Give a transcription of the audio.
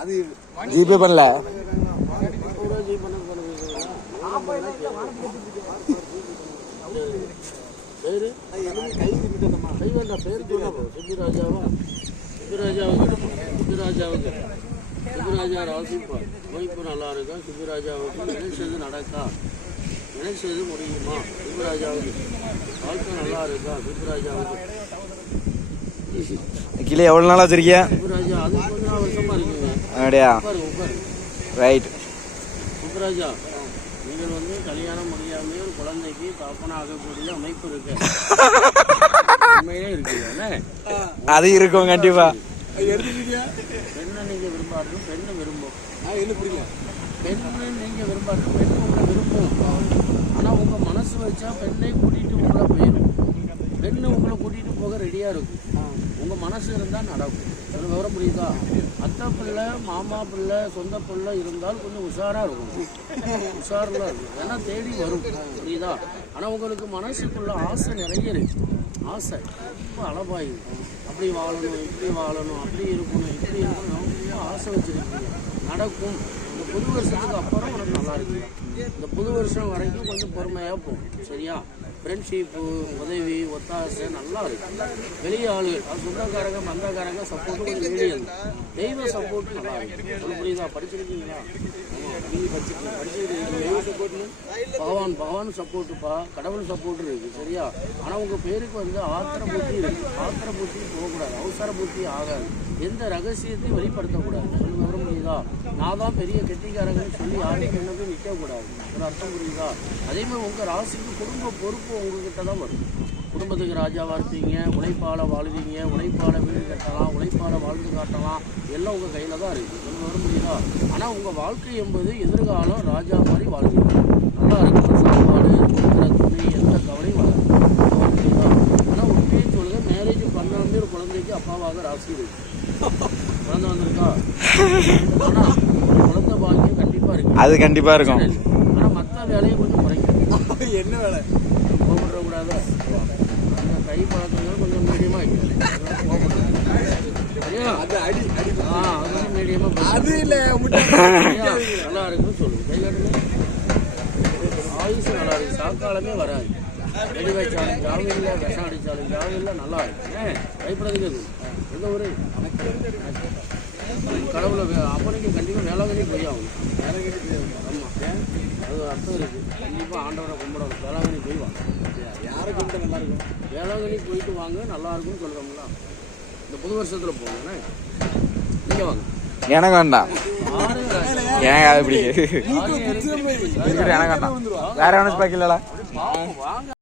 அது ஜிபே பண்ணல. பேரு கை வேண்டாம், பேர் சொன்னா சிபிராஜாவா? சிபிராஜாவுக்கு சிபிராஜா ராசிப்பா அமைப்பு நல்லா இருக்கா? சிபிராஜாவுக்கு நினைச்சது நடக்கா? நினைச்சது முடியுமா? சிபிராஜாவுக்கு வாழ்க்கை நல்லா இருக்கா? சிபிராஜாவுக்கு கிளி எவ்வளவு நாளா வச்சிருக்கியா? சிபிராஜா அது கொஞ்சம் வருஷமா இருக்குங்க. அப்படியா? உட்காரு. ரைட். சிபிராஜா, நீங்கள் வந்து கல்யாணம் முடியாம ஒரு குழந்தைக்கு தாப்பனா ஆகக்கூடிய அமைப்பு இருக்கு. உண்மையிலே இருக்குதானே? அது இருக்கும் கண்டிப்பா. பெண்ணை நீங்க விரும்பாரு, பெண்ணை விரும்பும். என்ன புரியல? பெண்ணை நீங்க விரும்பாரு, பெண்ணு உங்களை விரும்பும். ஆனா உங்க மனசு வச்சா பெண்ணை கூட்டிட்டு உங்களை போயிடும். பெண்ணு உங்களை கூட்டிட்டு போக ரெடியா இருக்கும். உங்க மனசு இருந்தா நடக்கும். எனக்கு விவரம் புரியுதா? அத்தை பிள்ளை, மாமா பிள்ளை, சொந்த பிள்ளை இருந்தால் கொஞ்சம் உஷாரா இருக்கும். உஷாரில் இருக்கும், ஏன்னா தேடி வரும். புரியுதா? ஆனா உங்களுக்கு மனசுக்குள்ள ஆசை நிறைய இருக்கு. ஆசை ரொம்ப அளவாயுது. அப்படி வாழணும், இப்படி வாழணும், அப்படி இருக்கணும், இப்படி இருக்கணும், ரொம்ப ஆசை வச்சிருக்கீங்க. நடக்கும். இந்த புது வருஷத்துக்கு அப்புறம் உனக்கு நல்லா இருக்கு. இந்த புது வருஷம் வரைக்கும் கொஞ்சம் பொறுமையா போகும். சரியா? ஃப்ரெண்ட்ஷிப்பு, உதவி, ஒத்தாசை நல்லா இருக்கு. வெளிய ஆளுகள், சொந்தக்காரங்க, பந்தக்காரங்க சப்போர்ட்டு கொஞ்சம் மீடியம். தெய்வ சப்போர்ட்டு நல்லா இருக்கு. உங்களுக்கு புரியுதா? படிச்சிருக்கீங்களா? பகவான் சப்போர்ட்டுப்பா, கடவுள் சப்போர்ட் இருக்கு. சரியா? ஆனா உங்க பேருக்கு வந்து ஆத்திர புத்தி இருக்கு. ஆத்திர புத்தி போகக்கூடாது, அவசர புத்தி ஆகாது. எந்த ரகசியத்தையும் வெளிப்படுத்தக்கூடாது. சொல்லுங்க, வர முடியுதா? நான் தான் பெரிய கெட்டிக்காரங்கன்னு சொல்லி யாருக்கும் என்ன போய் நிற்க கூடாது. ஒரு அர்த்தம் புரியுதா? அதே மாதிரி உங்க ராசிக்கு குடும்ப பொறுப்பு உங்ககிட்ட தான் வரும். குடும்பத்துக்கு ராஜாவா இருப்பீங்க, உழைப்பால வாழ்வீங்க, உழைப்பால வீடு கட்டலாம், உழைப்பால வாழ்ந்து காட்டலாம். எல்லாம் உங்க கையில தான் இருக்கு. சொல்லுங்க, வர முடியுதா? ஆனா உங்க வாழ்க்கை என்பது எதிர்காலம் ராஜா மாதிரி வாழ்வீங்க. நல்லா இருக்கும். சாப்பாடு, கொடுக்குற துணி, எந்த கவலையும் வராது. புரியுதா? ஆனா உண்மையை சொல்லுங்க, மேரேஜ் பண்ணாமே ஒரு குழந்தைக்கு அப்பாவாக ராசி இருக்கு. குழந்தை வந்திருக்கா? ஆனா குழந்தை பாக்கியம் கண்டிப்பா இருக்கு. அது கண்டிப்பா இருக்கும். ஆனா மற்ற வேலையை கொஞ்சம் குறைக்கும். என்ன வேலை? கோபப்பட கூடாது. அந்த கை பழக்கங்கள் கொஞ்சம் மீடியமா வைக்கணும். மீடியமா அது இல்ல, நல்லா இருக்குன்னு சொல்லுங்க. கை காட்டுங்க. ஆயுசு நல்லா இருக்கு. சாக்காலமே வராது. வெடி வச்சாலும் ஜாவும் இல்லை, விஷம் அடித்தாலும் ஜாவும் இல்லை. நல்லா இருக்கு. கைப்படாதீங்க. எந்த ஊரு? கடவுளை அப்போ நீங்கள் கண்டிப்பாக வேளாங்கண்ணி போய் ஆகணும். வேளாங்கண்ணி போய் ஆகணும். ஆமாம், அது ஒரு அர்த்தம் இருக்குது. கண்டிப்பாக ஆண்டவரை கும்பிடணும். வேளாங்கண்ணி போய் வாங்க. யாரை கும்பிட்டு நல்லா இருக்கும்? வேளாங்கண்ணி போயிட்டு வாங்க, நல்லா இருக்கும்னு சொல்கிறோம்ல. இந்த புது வருஷத்தில் போங்கண்ணே. இங்கே வாங்க. எனக்கு வேண்டாம். ஏன் அது பிடிக்கும்? எனக்கு வேண்டாம். வேற ஒன்றும் ஸ்பெக்கலடா. வாங்க.